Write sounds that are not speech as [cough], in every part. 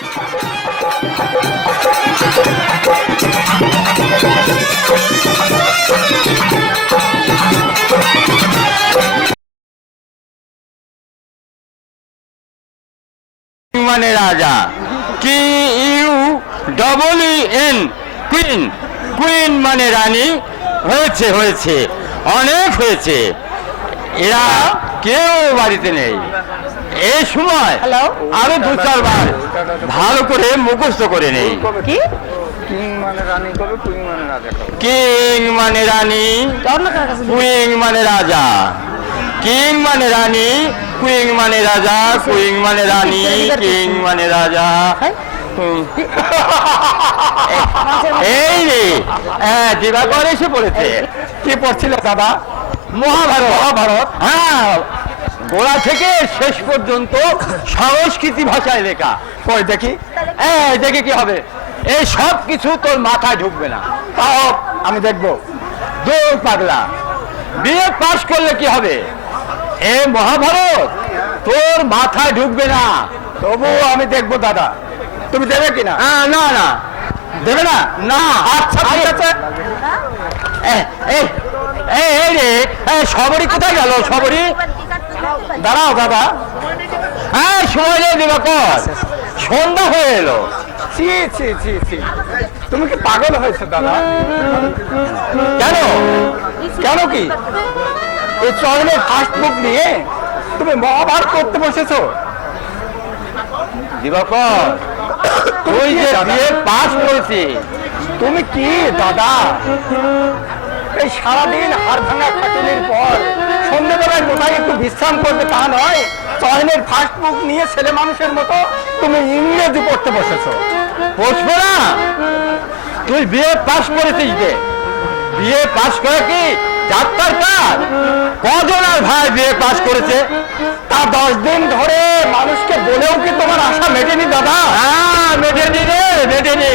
মানে রাজা। কি U double N queen. Queen মানে রানী। হয়েছে হয়েছে। অনেক হয়েছে। এরা কেউ বাড়িতে নেই। এই সময়? আরও দু চারবার ভালো করে মুখস্থ করে নেই। কি? কিং মানে রানী কুইং মানে রাজা কিং মানে রানী? কুইং মানে রাজা। কিং মানে রানী কুইং মানে রাজা মানে রানী কিং মানে রাজা। হ্যাঁ? এই রে হ্যাঁ দিবাকর এসে পড়েছে। কি পড়ছিলে দাদা? মহাভারত। মহাভারত? হ্যাঁ গোড়া থেকে শেষ পর্যন্ত সংস্কৃতি ভাষায় লেখা। কই দেখি এই দেখে কি হবে। এই সব কিছু তোর মাথায় ঢুকবে না। তাও আমি দেখব। দূর পাগলা। বিয়ে পাশ করলে কি হবে? এ মহাভারত তোর মাথায় ঢুকবে না। তবুও আমি দেখব দাদা। তুমি দেবে কিনা না? না দেবে না? না। আচ্ছা ঠিক আছে। এই, এই, এই, এই রে সবরি কোথায় গেল? সবরি দাঁড়াও দাদা। হ্যাঁ সময় নেই দিবাকর। সন্ধ্যা হয়ে এলো। ছি ছি ছি ছি। তুমি কি পাগল হয়েছে দাদা? কেন? কেন কি? এই চরণের ফার্স্ট বুক নিয়ে তুমি মহাভারত করতে বসেছো। দিবাকর তুই যে বিয়ে পাস করেছিস তুমি কি দাদা? এই সারাদিন হাড় ভাঙা খাটুনির পর সন্ধ্যেবেলায় কোথায় একটু বিশ্রাম করবে তা নয়। চয়নের ফার্স্ট বুক নিয়ে ছেলে মানুষের মতো তুমি ইংরেজি পড়তে বসেছো। বসবো না। তুই বিয়ে পাস করেছিস যে বিয়ে পাস করে কি? যাত্রার কাজ কজন আর ভাই বিয়ে পাস করেছে? তা দশ দিন ধরে মানুষকে বলেও কি তোমার আশা মেটেনি দাদা? হ্যাঁ মেটেনি রে, মেটেনি।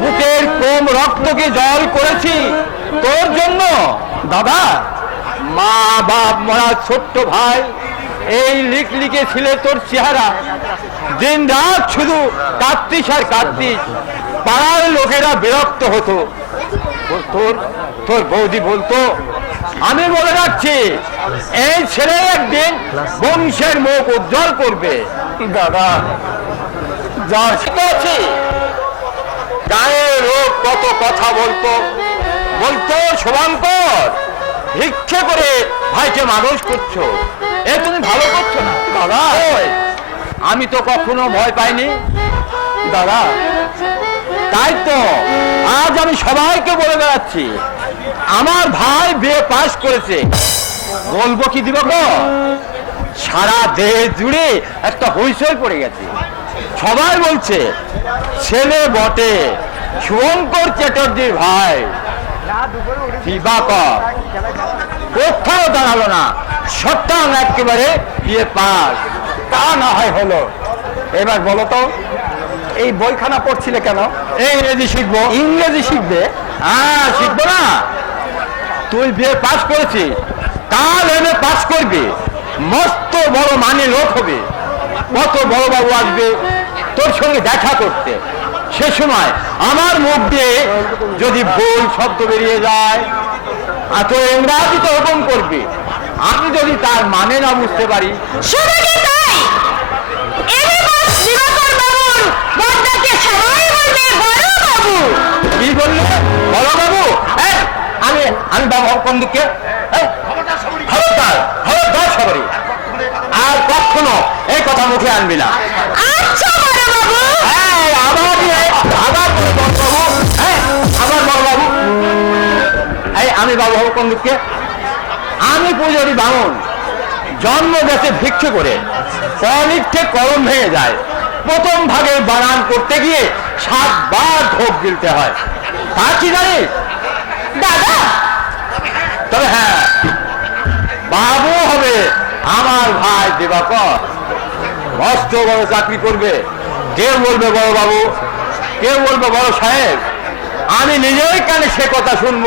বুকের কম রক্তকে জল করেছি তোর জন্য? দাদা মা বাপ মরা ছোট্ট ভাই এই লিখ লিখে ছিল তোর চেহারা। দিন রাত শুধু কাঁদতিস আর কাঁদতিস পাড়ার লোকেরা বিরক্ত হতো। তোর- তোর বৌদি বলতো আমি বলে রাখছি এই ছেলে একদিন বংশের মুখ উজ্জ্বল করবে। দাদা যা শিখেছি গায়ের লোক কত কথা বলতো। বলতো শোভাঙ্কর ভিক্ষে করে ভাইকে মানুষ করছ। এ তুমি ভালো করছ না। দাদা আমি তো কখনো ভয় পাইনি। দাদা তাই তো আজ আমি সবাইকে বলে বেড়াচ্ছি। আমার ভাই বিয়ে পাস করেছে। বলব কি দিব? সারা দেহ জুড়ে একটা হইচই পড়ে গেছে। সবাই বলছে ছেলে বটে শুভঙ্কর চ্যাটার্জির ভাই। দিবাকর কোথাও দাঁড়াল না। সত্যাং একেবারে বিয়ে পাস তা না হয় হলো। এবার বলো তো এই বইখানা পড়ছিলে কেন? ইংরেজি শিখব। ইংরেজি শিখবে? হ্যাঁ শিখব না। তুই বিয়ে পাস করেছিস কাল এমএ পাস করবি। মস্ত বড় মানে লোক হবে। কত বড় বাবু আসবে তোর সঙ্গে দেখা করতে। সে সময় আমার মুখ দিয়ে যদি ভুল শব্দ বেরিয়ে যায় আর তো ওরকম করবি। আমি যদি তার মানে না বুঝতে পারি। শুধু কি তাই? কি বললে? বলো বাবু? আমি আমি বাবু কোন দিকে? খবরদার খবরদার সবারই। আর কখনো এই কথা মুখে আনবি না। আচ্ছা বাবু। এই, আবার আবার বাবু হব কোন দিকে আমি পুজোরি বামন। জন্ম গেছে ভিক্ষে করে। কলম ভেঙে যায়। প্রথম ভাগে বানান করতে গিয়ে সাতবার ঢোক গিলতে হয়। তা কি জানিস দাদা! তবে হ্যাঁ বাবু হবে আমার ভাই দিবাকর। মস্ত বড় চাকরি করবে। কেউ বলবে বড় বাবু কেউ বলবে বড় সাহেব। আমি নিজেই কানে সে কথা শুনব।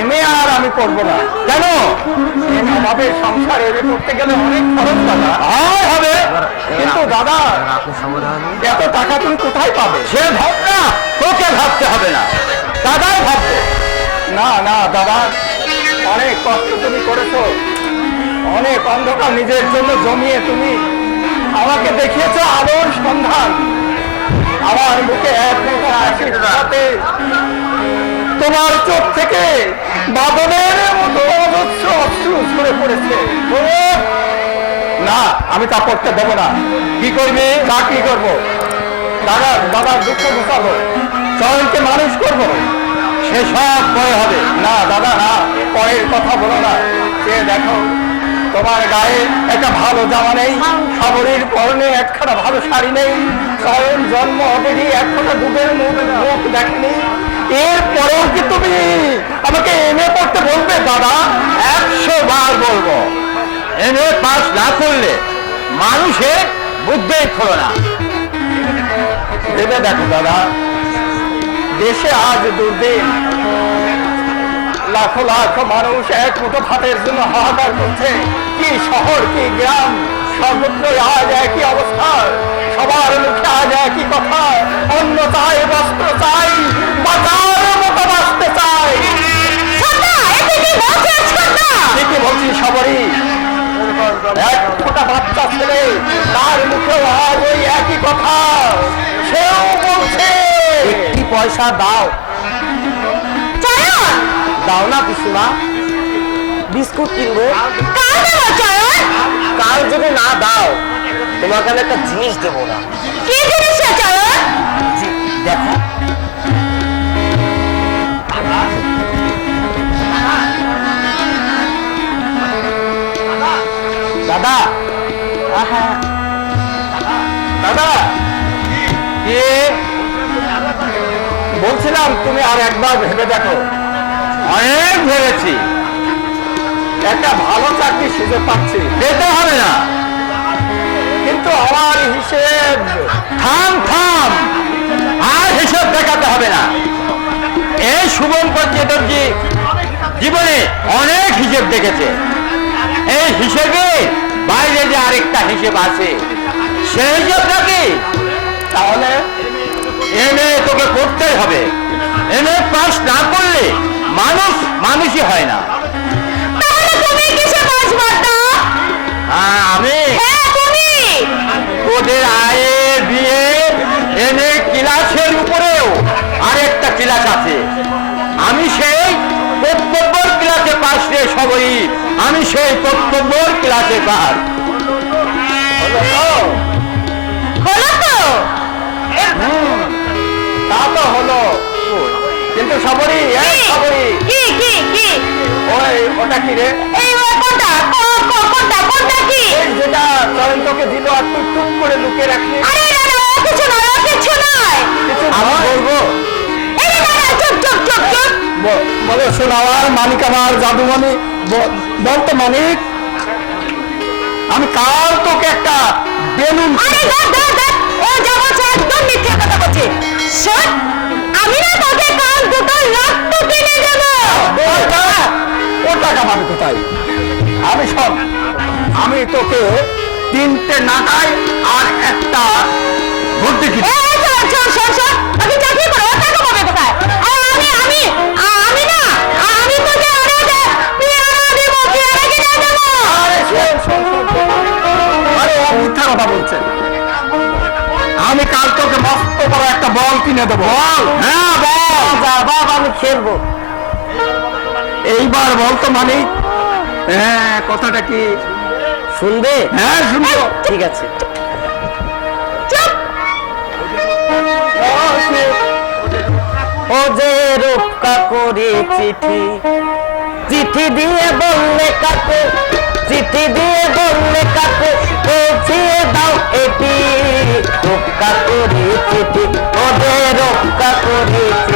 এমএ আর আমি করব না। কেন আমাদের সংসার এমএ করতে গেলে অনেক খরচ দাদা। হবে? কিন্তু দাদা, এত টাকা তুমি কোথায় পাবে? সে ভাব না তোকে ভাবতে হবে না। দাদাই ভাববে। না না, দাদা, অনেক কষ্ট তুমি করেছ। অনেক অন্ধকার নিজের জন্য জমিয়ে তুমি আমাকে দেখিয়েছো আলোর সন্ধান। আমার মুখে এক সাথে তোমার চোখ থেকে বাদনের মতো অজস্র অশ্রু পড়েছে। না, আমি তা করতে দেবো না। কি করবে? তা কি করব? দাদা দাদার দুঃখ ঘুষাবো চয়নকে মানুষ করব। সে সব পরে হবে। না, দাদা, না পরের কথা বলো না। সে দেখো, তোমার গায়ে একটা ভালো জামা নেই। সাবরীর পরনে একখানা ভালো শাড়ি নেই। স্বয়ং জন্ম হবেনি একখানা দুধের মুখ মুখ দেখেনি। এরপরেও কি তুমি আমাকে এমএ পড়তে বলবে, দাদা? একশো বার বলব। এম এ পাস না করলে মানুষের বুদ্ধি খোলো না। ভেবে দেখো, দাদা। দেশে আজ দুর্দিন। লাখো লাখো মানুষ এক মুঠো ভাতের জন্য হাহাকার করছে। কি শহর, কি গ্রাম? সর্বত্র আজ একই অবস্থা। সবার মুখে আজ একই কথা। অন্ন চাই বস্ত্র চাই বাঁচার মতো বাঁচতে চাই। ঠিকই বলছি সবারই। এক ফোটা বাচ্চা ছেলে তার মুখেও আজ ওই একই কথা। সেও বলছে একটি পয়সা দাও। দাও না কিছু না বিস্কুট কিনবো। কাল যদি না দাও তোমাকে আমি একটা জিনিস দেবো না। কি জিনিস দেখো। দাদা। দাদা। কি বলছিলাম তুমি আর একবার ভেবে দেখো। অনেক ভেবেছি। একটা ভালো চাকরির সুযোগ পাচ্ছি। যেতে হবে না। কিন্তু আমার হিসেব থাম থাম। আর হিসেব দেখাতে হবে না। এই শুভম চ্যাটার্জি জীবনে অনেক হিসেব দেখেছে। এই হিসেবে বাইরে যে আরেকটা হিসেব আছে সেই হিসেবটা কি? তাহলে? এম এ তোকে করতেই হবে। এম এ পাস না করলে মানুষ মানুষই হয় না। আমি। হ্যাঁ তোদের আয়ে বিয়ে এনে ক্লাসের উপরেও আরেকটা ক্লাস আছে। আমি সেই কর্তব্যর ক্লাসে পাস রে সবই। আমি সেই কর্তব্যর ক্লাসে পাস হলো তো? তো। হলো। কিন্তু সবরই সবরই। ওই ওটা কি রে? লুকিয়ে রাখলি আরে না না ও কিছু নয় ও কিছু নয়। আমি বলব। এই না না চুপ চুপ চুপ চুপ। বলো শোন আমার মানিক আমার জাদুমণি বলতো মানিক। আমি কাল তোকে একটা বেলুন আরে ধর ধর ও যা বলছে একদম মিথ্যে কথা বলছে। শোন আমি না তোকে কাল দুটো রক্ত কিনে দেবো। ও টাকা পাবি কোথায়? আমি সব আমি তোকে তিনটে নাটাই আর একটা ভর্তি শোন শোন আমি কাল তোকে মস্ত বড় একটা বল কিনে দেবো। বল? হ্যাঁ বল। বাবা আমি খেলব। এইবার বল তো মানিক হ্যাঁ কথাটা কি? শুনবে? হ্যাঁ শুনব। ঠিক আছে। ও যে রূপকা করে চিঠি। চিঠি দিয়ে বললে কাকে? চিঠি দিয়ে বললে কাকে? পৌঁছিয়ে দাও এটি। রূপকা করে চিঠি করে ওদের রক্ষা করেছে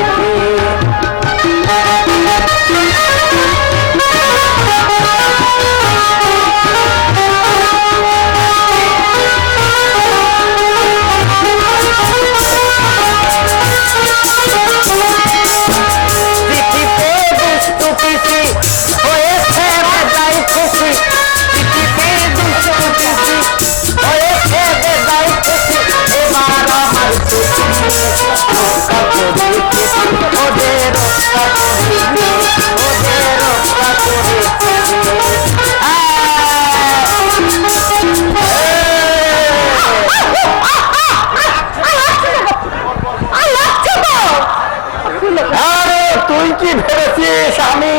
তুই কি ভেবেছিস আমি?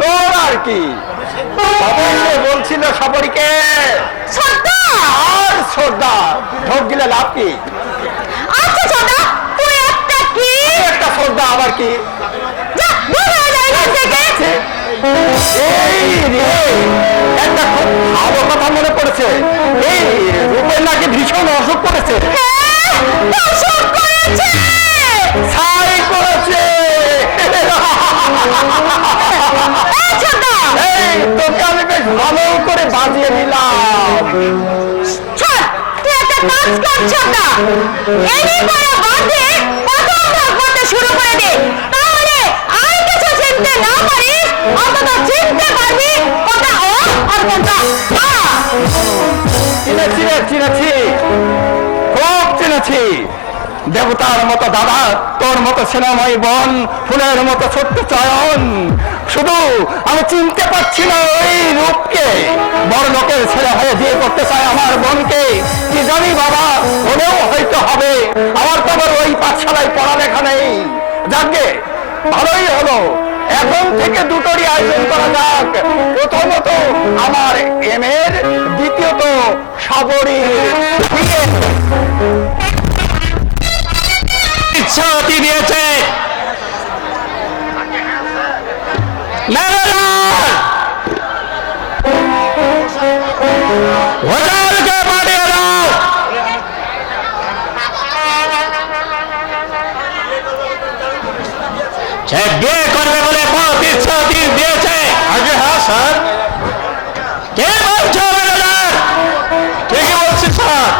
তোর আর কি? বলছিল সপরিকে সত্য আর শ্রদ্ধা ঢোক দিলে লাভ কি? আচ্ছা একটা শ্রদ্ধা আবার কি? একটা খুব ভালো কথা মনে পড়েছে। এই রূপের নাকি ভীষণ অসুখ করেছে। হ্যাঁ, ছাই করেছে। তোকে আমি বেশ ভালো করে বাজিয়ে নিলাম ছাড় তুই একটা কাজ কর ছোটা এনি করে বাঁধে প্রথম ভাগ করতে শুরু করে তাহলে চিনতে না পারিস অন্তত চিনতে পারবি কোনটা ও আর আ! চিনেছি চিনেছি। খুব চিনেছি। দেবতার মতো দাদা, তোর মতো সিনেমাই বন, ফুলের মতো ছোট্ট চয়ন। শুধু আমি চিনতে পারছি না ওই রূপকে। বড় লোকের ছেলে হয়ে বিয়ে করতে চায় আমার বোনকে। কি জানি বাবা, হলেও হয়তো হবে। আমার তো আবার ওই পাঠশালায় পড়ালেখা নেই। যাকে, ভালোই হলো। এখন থেকে দুটোরই আয়োজন করা যাক। প্রথমত আমার এম এর দ্বিতীয়ত সাবরীর বিয়ে। ইচ্ছাতি দিয়েছে। হোটেলকে পাঠিয়ে দাও সে বিয়ে করবে বলে প্রতিশ্রুতি দিয়েছে আগে হ্যাঁ স্যার কে বলছো ম্যানেজার ঠিকই বলছি স্যার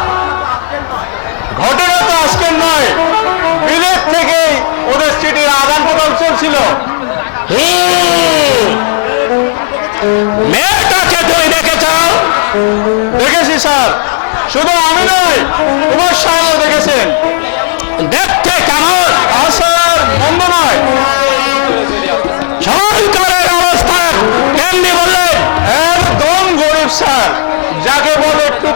ঘটনা তো আজকের নয় বিদেশ থেকে ওদের চিঠির আদান প্রদান চলছিল দেখেছি, স্যার। শুধু আমি নয় তোমার সাহেবও দেখেছেন। দেখতে স্যার, মন্দ নয়। সরকারের বললেন? একদম গরিব, স্যার। যাকে বলে একটু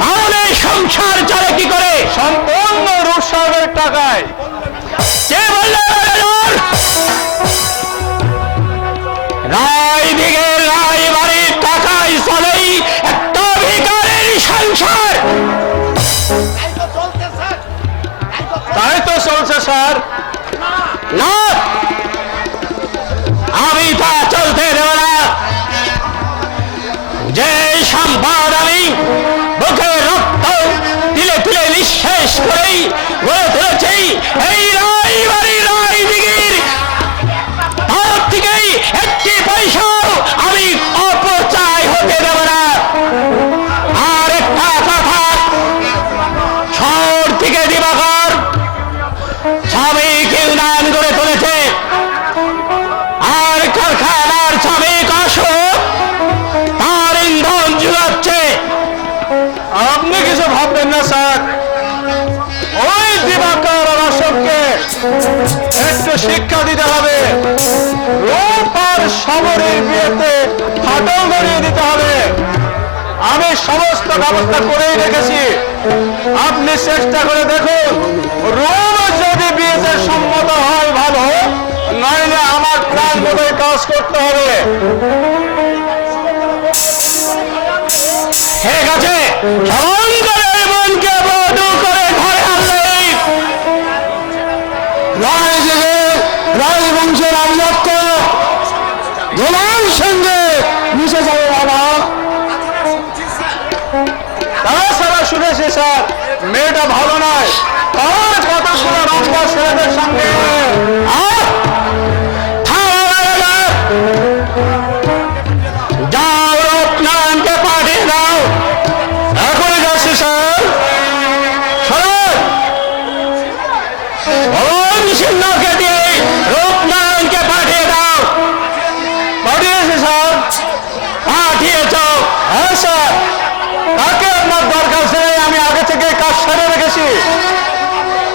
তাহলে সংসার চলে কি করে? সম্পূর্ণ রূপ টাকায়। কে বললে? ম্যানেজার? রায় সংসার! তাই তো চলছে, স্যার। না! আমি তা চলতে দেব না। যে সম্পদ আমি বুকে রক্ত তিলে তিলে নিঃশেষ করেই গড়ে তুলেছি আর সবরের বিয়েতে ফাটল ধরিয়ে দিতে হবে। আমি সমস্ত ব্যবস্থা করেই রেখেছি। আপনি চেষ্টা করে দেখুন রুম যদি বিয়েতে সম্মত হয় ভালো, নইলে আমার প্রাণ বোধহয় কাজ করতে হবে। ঠিক আছে মেয়েটা ভালো নয়। আসছি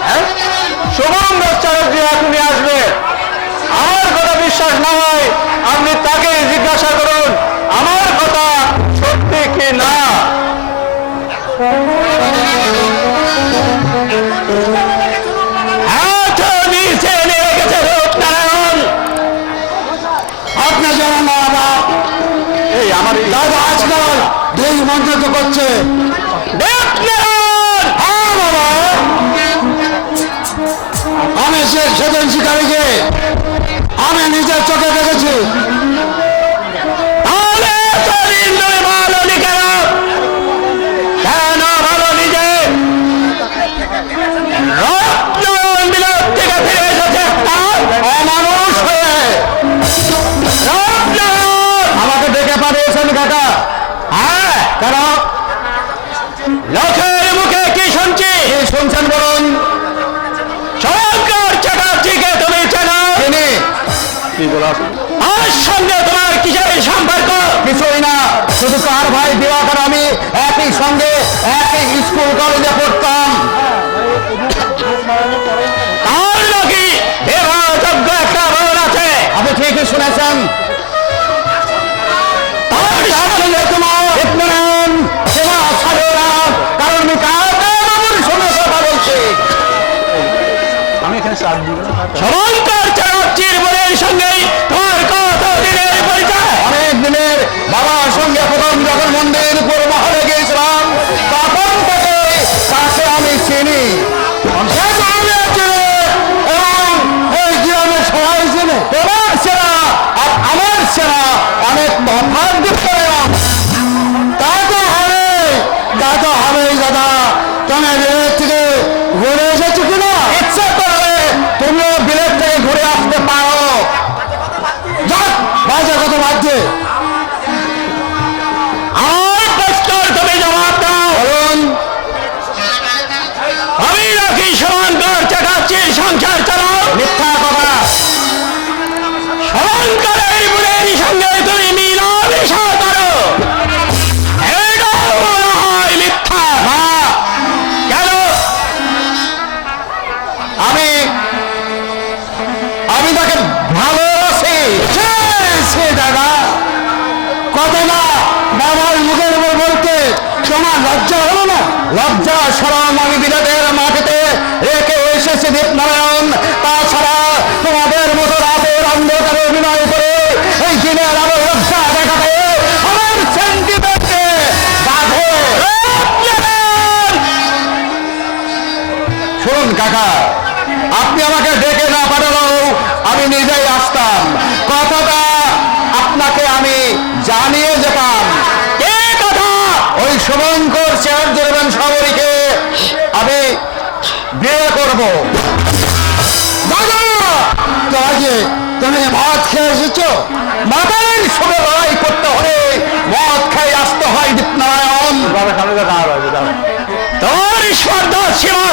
হ্যাঁ? শুভম ভট্টাচার্য এখনই আসবে আমার কথা বিশ্বাস না হয় আপনি তাকে জিজ্ঞাসা করুন, আমার কথা সত্যি কি না? আমার দাদা আজকাল দেহ মঞ্চিত করছে। পাঠিয়েছেন হ্যাঁ কেন লোকের মুখে কি শুনছি? শুনছেন বলুন? শঙ্কর চ্যাটার্জিকে তুমি চেনো। আমার সঙ্গে তোমার কিসের সম্পর্ক? কিছুই না। শুধু তার ভাই দিবাকর আমি একই সঙ্গে একই স্কুল কলেজে পড়তাম। তার নাকি বিবাহযোগ্য একটা বোন আছে। আপনি ঠিকই শুনেছেন। সমান্তর চারাচ্ছির বোনের সঙ্গেই তোমার কত দিনের পরিচয়। অনেক দিনের বাবার সঙ্গে প্রথম যখন মন্দির উপর মহলে গিয়েছিলাম তখন থেকে তাকে আমি চিনি। সে গ্রামে চিনে। এবং ভালোবাসি সে, দাদা। কত না বাবার মুখের উপর বলতে তোমার লজ্জা হলো না? লজ্জা সরম আমি বিরাটের মাটিতে রেখে এসেছি দীপনারায়ণ। তাছাড়া তোমাদের মতো রাতের অন্ধকারে অভিনয় করে এই দিনের আলো লজ্জা দেখাতে আমার সেন্টিমেন্টে বাধে। শুনুন কাকা আপনি আমাকে মাতালের সঙ্গে লড়াই করতে হলে মদ খেয়ে আসতে হয় দীপনারায়ণ। তোর ঈশ্বর দাস ছেড়ে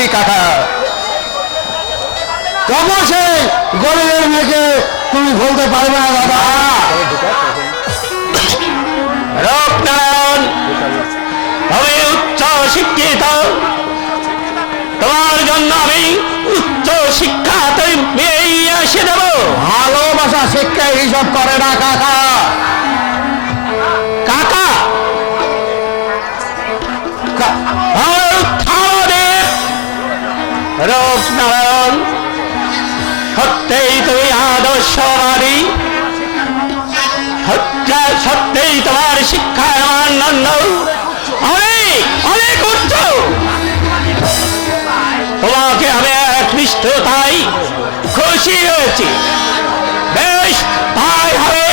আমি রাজি তবু সেই গরিবের মেয়েকে তুমি বলতে পারবে না, দাদা। উচ্চ শিক্ষিত। তোমার জন্য আমি উচ্চ শিক্ষা তুমি এসে দেব। ভালোবাসা শিক্ষা হিসাব করে না, কাকা। তোমার শিক্ষার মানদণ্ড অনেক অনেক উচ্চ। তোমাকে আমি একনিষ্ঠ তাই খুশি হয়েছি। বেশ, তাই হবে।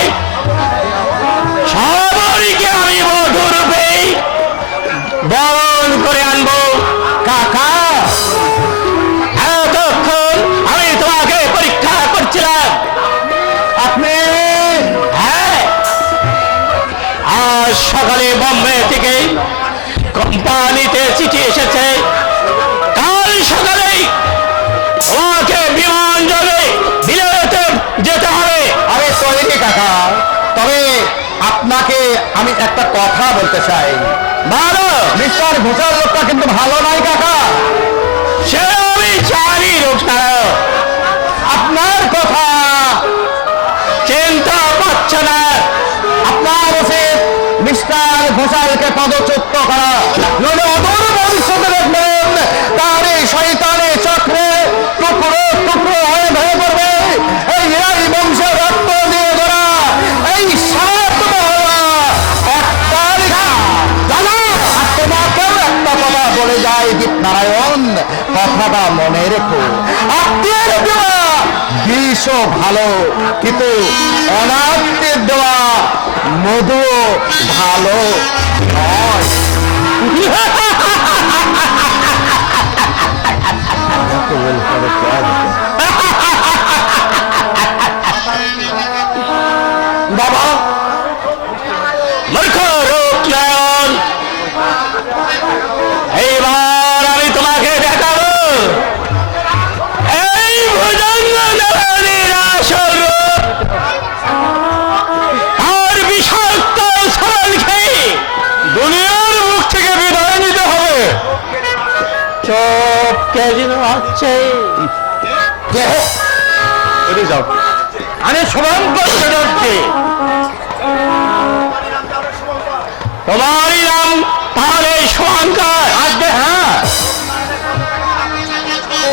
একটা কথা বলতে চাই। ভালো। মিস্টার ঘোষাল লোকটা কিন্তু ভালো নাই কাকা। সে আমি চারি আপনার কথা চিন্তা পাচ্ছে না। আপনার উচিত মিস্টার ঘোষালকে পদচ্যুত করা। নইলে অদূর নারায়ণ কথাটা মনে রেখো। দেওয়া বিষও ভালো কিন্তু অনাত্মীয় দেওয়া মধু ভালো নয়। [laughs] বাবা যাও। আরে শুভঙ্কর চ্যাটার্জি তোমারই নাম তাহলে শুভঙ্কর আজকে হ্যাঁ।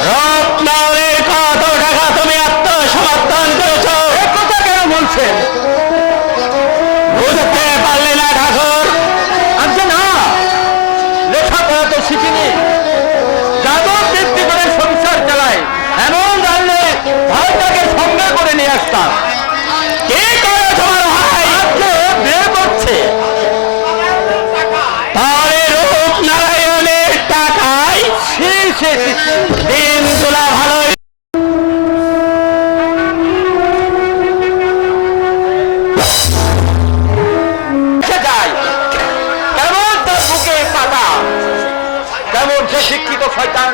রত্নারে শিক্ষিত শয়তান।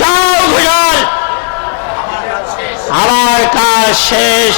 যাও ভুজাল। আমার কাজ শেষ।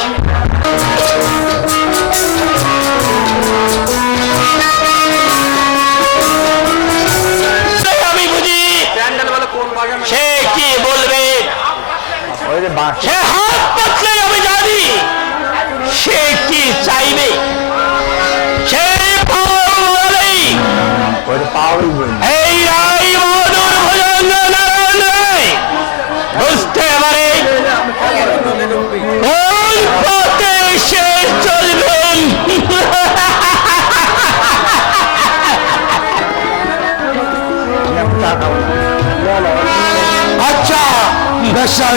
আচ্ছা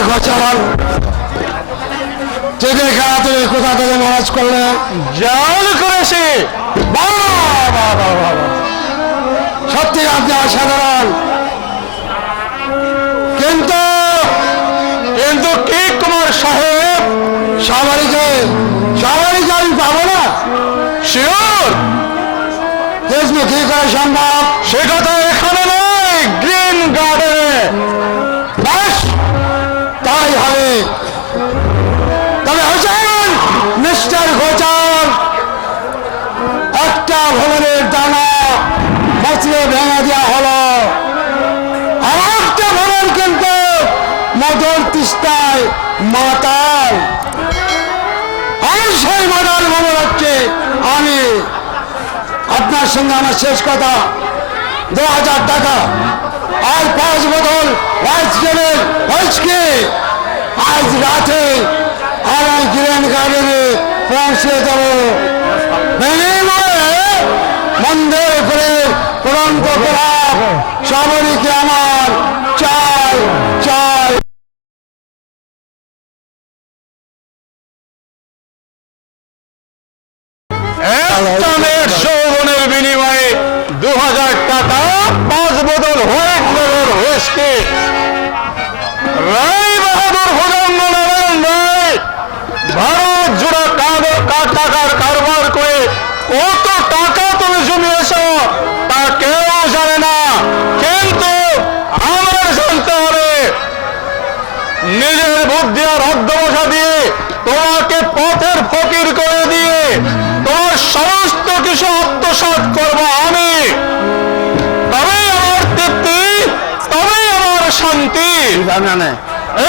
গচাল চেনের খেলা তুমি কোথা থেকে করলে? জল করেছে। সত্যি আপনি অসাধারণ কিন্তু কিন্তু কি কুমার সাহেব? সবারইকে সবারইকে আমি পাবো না। শিওর। দেখবে কি করে সম্ভব? সে কথা মাতাল। আমি আপনার সঙ্গে আমার শেষ কথা। দু হাজার টাকা। আর পাঁচ বোতল আজ রাতে আমার গার্ডেনে পৌঁছে করে পুরন্ত আমার শান্তি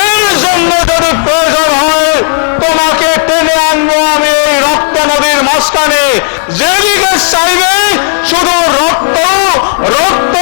এই জন্য যদি প্রয়োজন হয়, তোমাকে টেনে আনব আমি এই রক্ত নদীর মাঝখানে। যেদিকে চাইবে, শুধু রক্ত রক্ত